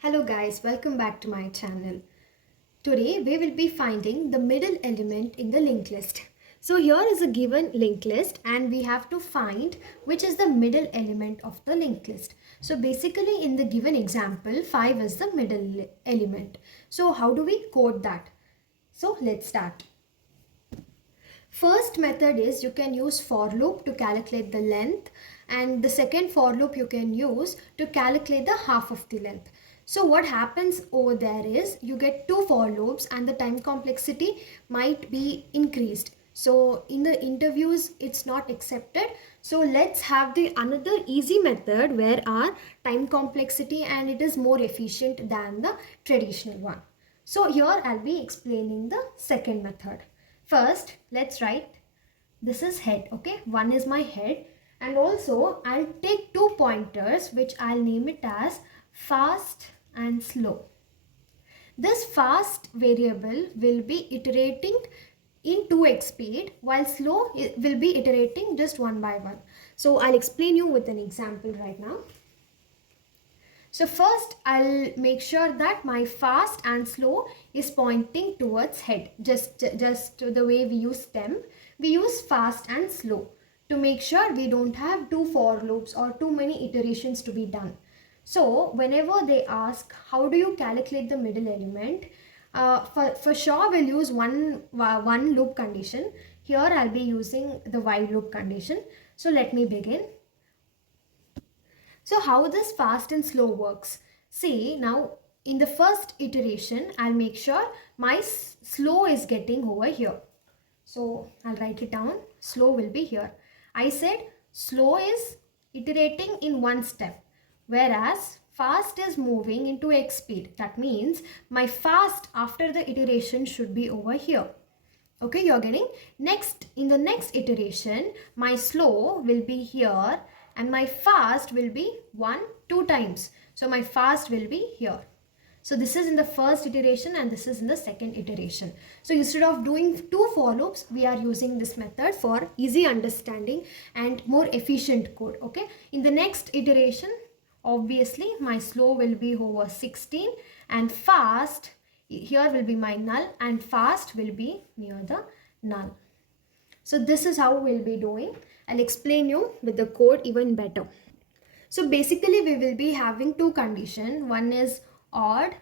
Hello guys, welcome back to my channel. Today we will be finding the middle element in the linked list. So here is a given linked list and we have to find which is the middle element of the linked list. So basically in the given example 5 is the middle element. So how do we code that? So let's start. First method is you can use for loop to calculate the length, and the second for loop you can use to calculate the half of the length. So what happens over there is you get two for loops and the time complexity might be increased. So in the interviews it's not accepted. So let's have the another easy method where our time complexity and it is more efficient than the traditional one. So here I'll be explaining the second method. First, let's write this is head, okay? One is my head, and also I'll take two pointers which I'll name it as fast and slow. This fast variable will be iterating in 2x speed while slow will be iterating just one by one. So I'll explain you with an example right now. So first I'll make sure that my fast and slow is pointing towards head. Just the way we use stem, we use fast and slow to make sure we don't have two for loops or too many iterations to be done. So whenever they ask how do you calculate the middle element, for sure we'll use one loop condition. Here I'll be using the while loop condition. So let me begin. So how this fast and slow works? See, now in the first iteration, I'll make sure my slow is getting over here. So I'll write it down. Slow will be here. I said slow is iterating in one step, whereas fast is moving into x speed. That means my fast after the iteration should be over here. Okay, you're getting? Next, in the next iteration, my slow will be here and my fast will be 2 times. So my fast will be here. So this is in the first iteration and this is in the second iteration. So instead of doing two for loops, we are using this method for easy understanding and more efficient code. Okay. In the next iteration, obviously my slow will be over 16 and fast here will be my null and fast will be near the null. So this is how we'll be doing. I'll explain you with the code even better. So basically we will be having two conditions. One is odd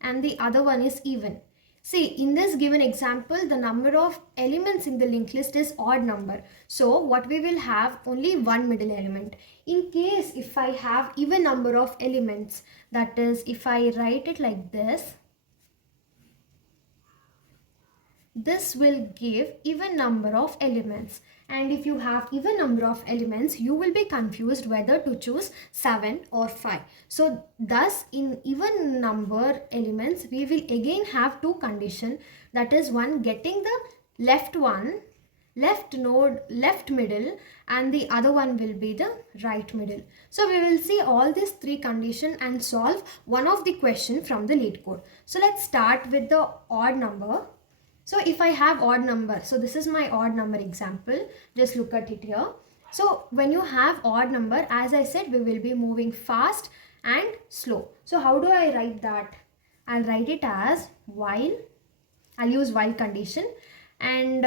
and the other one is even. See, in this given example, the number of elements in the linked list is odd number. So what we will have only one middle element. In case if I have even number of elements, that is if I write it like this will give even number of elements, and if you have even number of elements you will be confused whether to choose 7 or 5. So thus in even number elements we will again have two conditions, that is one getting the left node left middle and the other one will be the right middle. So we will see all these three conditions and solve one of the question from the LeetCode. So let's start with the odd number. So if I have odd number, so this is my odd number example, just look at it here. So when you have odd number, as I said, we will be moving fast and slow. So how do I write that? I'll write it as while, I'll use while condition, and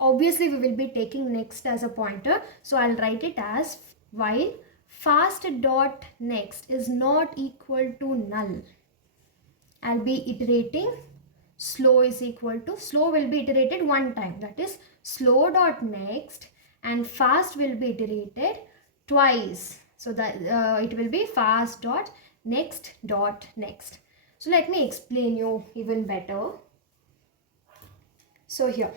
obviously we will be taking next as a pointer. So I'll write it as while fast dot next is not equal to null. I'll be iterating slow is equal to, slow will be iterated one time, that is slow dot next, and fast will be iterated twice. So that it will be fast dot next dot next. So let me explain you even better. So here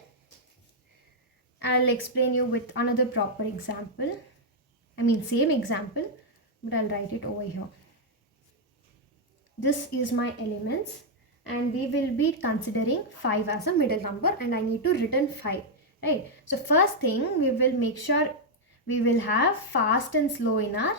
I'll explain you with another proper example. I mean same example, but I'll write it over here. This is my elements and we will be considering 5 as a middle number and I need to return 5, right? So first thing we will make sure we will have fast and slow in our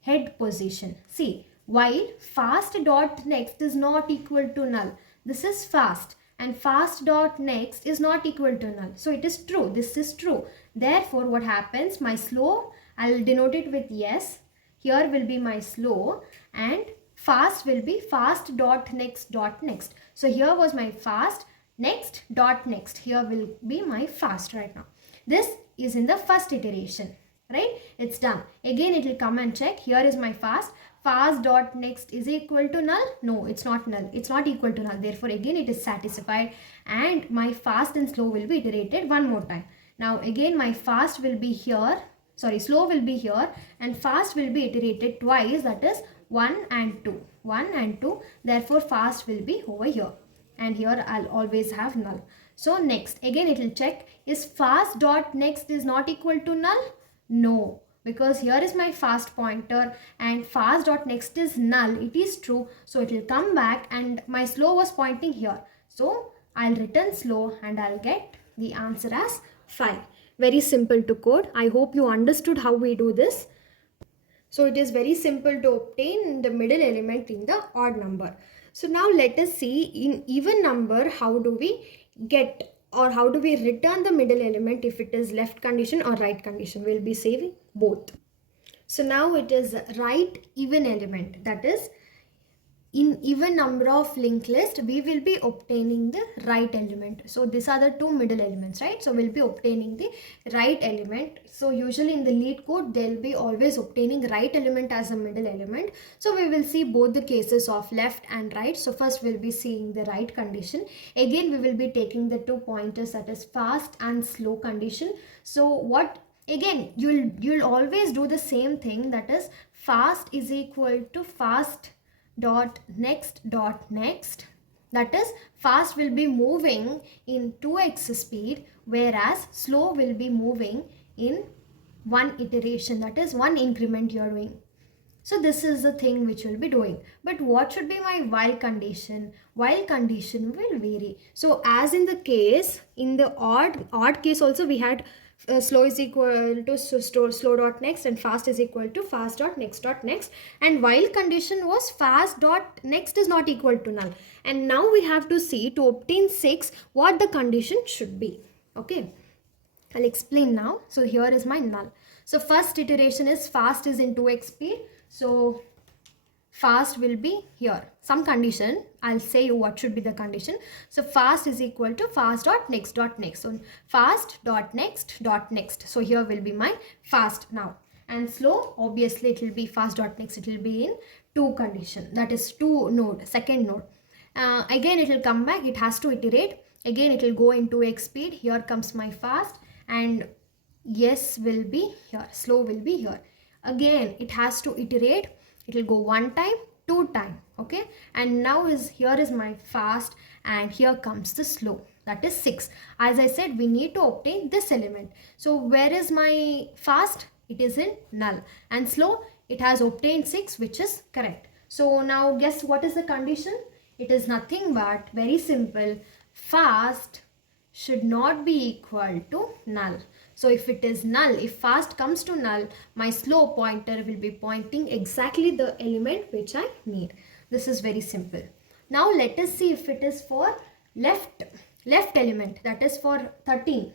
head position. See, while fast dot next is not equal to null, this is fast and fast dot next is not equal to null. So it is true, this is true. Therefore what happens, my slow, I'll denote it with yes. Here will be my slow and fast will be fast dot next dot next. So here was my fast, next dot next. Here will be my fast right now. This is in the first iteration, right? It's done. Again it will come and check. Here is my fast. Fast dot next is equal to null. No, it's not null. It's not equal to null. Therefore again it is satisfied, and my fast and slow will be iterated one more time. Now again my fast will be here. Sorry, slow will be here, and fast will be iterated twice, that is 1 and 2. 1 and 2. Therefore fast will be over here, and here I'll always have null. So next, again it will check, is fast dot next is not equal to null? No, because here is my fast pointer and fast dot next is null. It is true, so it will come back, and my slow was pointing here. So I'll return slow and I'll get the answer as 5. Very simple to code. I hope you understood how we do this. So it is very simple to obtain the middle element in the odd number. So now let us see in even number how do we get, or how do we return the middle element if it is left condition or right condition. We'll be saving both. So now it is right even element, that is in even number of linked list we will be obtaining the right element. So these are the two middle elements, right? So we'll be obtaining the right element. So usually in the LeetCode they'll be always obtaining right element as a middle element. So we will see both the cases of left and right. So first we'll be seeing the right condition. Again we will be taking the 2 pointers, that is fast and slow condition. So what, again you'll always do the same thing, that is fast is equal to fast dot next, that is fast will be moving in 2x speed, whereas slow will be moving in 1 iteration, that is 1 increment you are doing. So this is the thing which we'll be doing. But what should be my while condition? While condition will vary. So as in the case, in the odd case also we had slow is equal to slow dot next, and fast is equal to fast dot next, and while condition was fast dot next is not equal to null. And now we have to see, to obtain 6, what the condition should be. Okay, I'll explain now. So here is my null. So first iteration is fast is in 2x speed. So fast will be here, some condition. I'll say you what should be the condition. So fast is equal to fast dot next. So fast dot next. So here will be my fast now. And slow, obviously it will be fast dot next. It will be in 2 condition, that is 2 node, second node. Again it will come back. It has to iterate. Again it will go into 2x speed. Here comes my fast, and yes will be here, slow will be here. Again it has to iterate. It will go 1 time, 2 time. Okay, and now here is my fast, and here comes the slow, that is 6. As I said, we need to obtain this element. So where is my fast? It is in null, and slow, it has obtained 6, which is correct. So now guess what is the condition? It is nothing but very simple, fast should not be equal to null. So if it is null, if fast comes to null, my slow pointer will be pointing exactly the element which I need. This is very simple. Now let us see if it is for left element, that is for 13.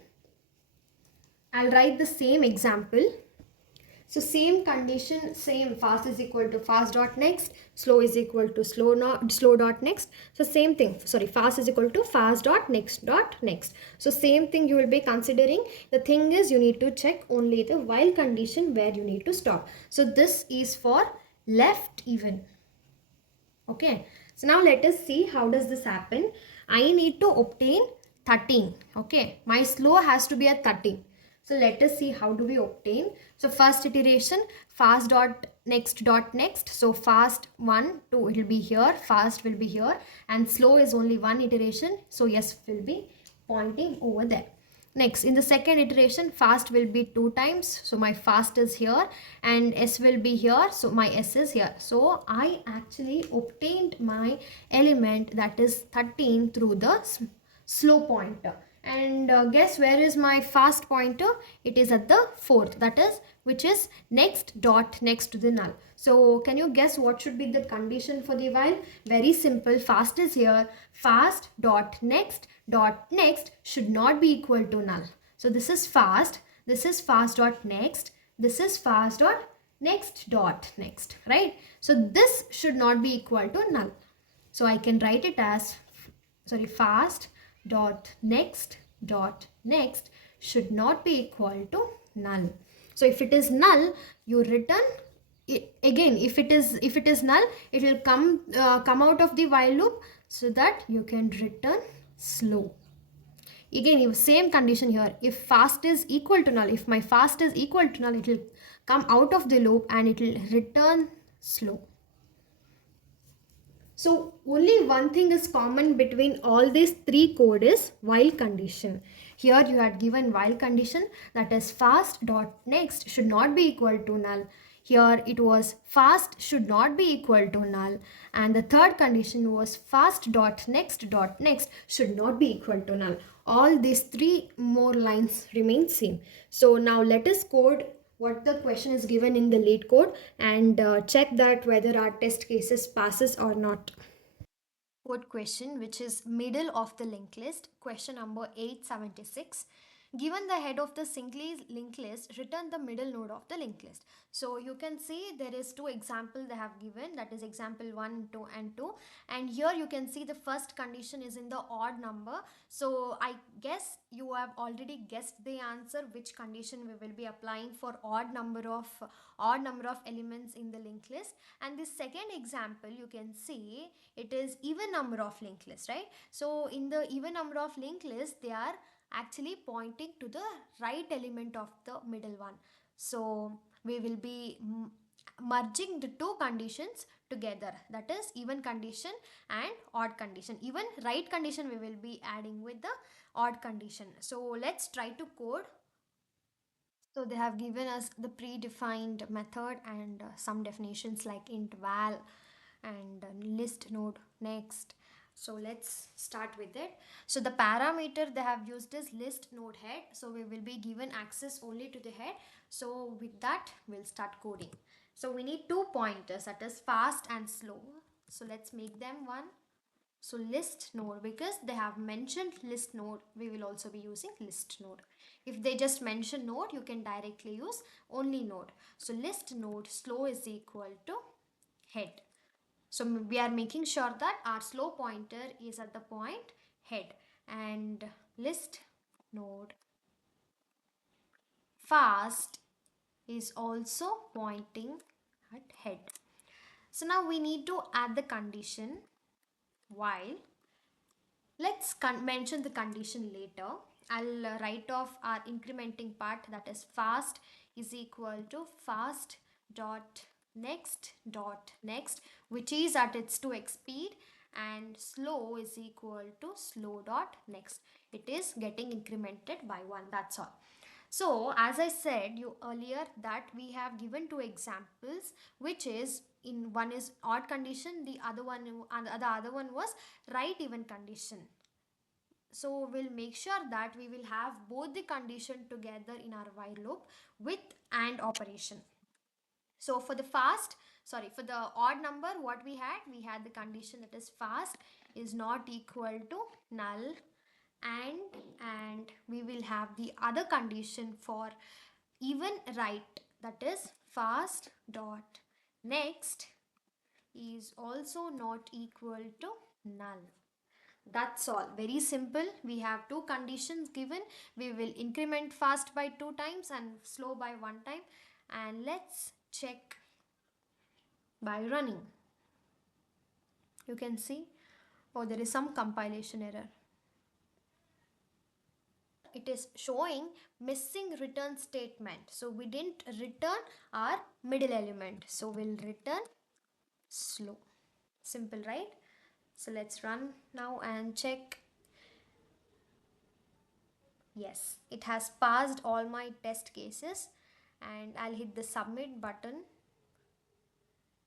I'll write the same example. So same condition, same, fast is equal to fast dot next, slow is equal to slow dot next. So same thing, sorry, fast is equal to fast dot next. So same thing you will be considering. The thing is, you need to check only the while condition where you need to stop. So this is for left even. Okay, so now let us see how does this happen. I need to obtain 13. Okay, my slow has to be at 13. So let us see how do we obtain. So first iteration, fast dot next. So fast 1, 2, it will be here, fast will be here, and slow is only 1 iteration. So yes will be pointing over there. Next, in the second iteration, fast will be 2 times. So my fast is here, and S will be here. So my S is here. So I actually obtained my element, that is 13, through the slow pointer. And guess where is my fast pointer? It is at the 4th, that is, which is next dot next to the null. So can you guess what should be the condition for the while? Very simple, fast is here, fast dot next should not be equal to null. So this is fast dot next, this is fast dot next dot next, right? So this should not be equal to null. So I can write it as, sorry, fast dot next should not be equal to null. So if it is null, you return it again. If it is null, it will come out of the while loop, so that you can return slow. Again, same condition here. If fast is equal to null, if my fast is equal to null, it will come out of the loop and it will return slow. So only one thing is common between all these three code is while condition. Here you had given while condition, that is fast dot next should not be equal to null. Here it was fast should not be equal to null, and the third condition was fast dot next should not be equal to null. All these three more lines remain same. So now let us code what the question is given in the lead code and check that whether our test cases passes or not. Code question, which is middle of the linked list, question number 876. Given the head of the linked list, return the middle node of the linked list. So you can see there is two examples they have given, that is example 1, 2 and 2, and here you can see the first condition is in the odd number. So I guess you have already guessed the answer, which condition we will be applying for odd number of elements in the linked list. And the second example, you can see it is even number of linked list, right? So in the even number of linked list, they are actually pointing to the right element of the middle one. So we will be merging the two conditions together, that is even condition and odd condition. Even right condition we will be adding with the odd condition. So let's try to code. So they have given us the predefined method and some definitions like int val and list node next. So let's start with it. So the parameter they have used is list node head. So we will be given access only to the head. So with that, we'll start coding. So we need two pointers, that is fast and slow. So let's make them one. So list node, because they have mentioned list node, we will also be using list node. If they just mention node, you can directly use only node. So list node slow is equal to head. So we are making sure that our slow pointer is at the point head, and list node fast is also pointing at head. So now we need to add the condition while. Let's mention the condition later. I'll write off our incrementing part, that is fast is equal to fast dot next, which is at its 2x speed, and slow is equal to slow dot next. It is getting incremented by 1, that's all. So as I said you earlier that we have given two examples, which is in one is odd condition, the other one was right even condition. So we'll make sure that we will have both the condition together in our while loop with AND operation. So for the for the odd number, what we had the condition that is fast is not equal to null, and we will have the other condition for even right, that is fast dot next is also not equal to null. That's all. Very simple. We have two conditions given. We will increment fast by 2 times and slow by 1 time. And let's check by running. You can see, oh, there is some compilation error. It is showing missing return statement. So we didn't return our middle element. So we'll return slow. Simple, right? So let's run now and check. Yes, it has passed all my test cases, and I'll hit the submit button